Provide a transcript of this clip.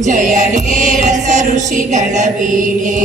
ಜಯನೇ ರಸ ಋಷಿಗಳ ಬೀಡೆ